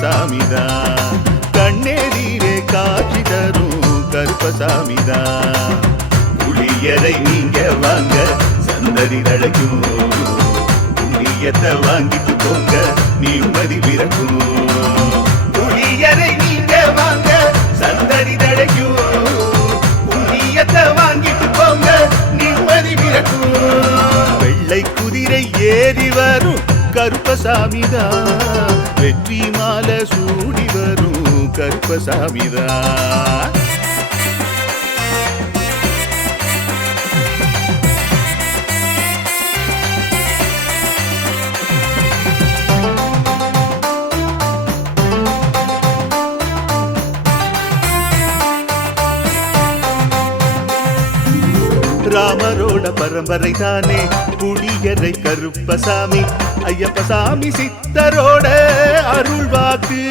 கருப்பசாமிதான். கண்ணெதிரே காட்சி தரும் கருப்பசாமிதான். புளியரை நீங்க வாங்க சந்ததி தழைக்கும், புண்ணியத்தை வாங்கிட்டு போங்க நிம்மதி பிறக்கும். புளியரை நீங்க வாங்க சந்ததி தழைக்கும், புண்ணியத்தை வாங்கிட்டு போங்க நிம்மதி பிறக்கும். வெள்ளை குதிரை ஏறி வரும் கருப்பசாமிதான், வெற்றி மாலை சூடி வரும் கருப்பசாமிதான். ராமரோட பரம்பரை தானே புளியரை கருப்பசாமி, ஐயப்பசாமி சித்தரோட அருள்வாக்கு.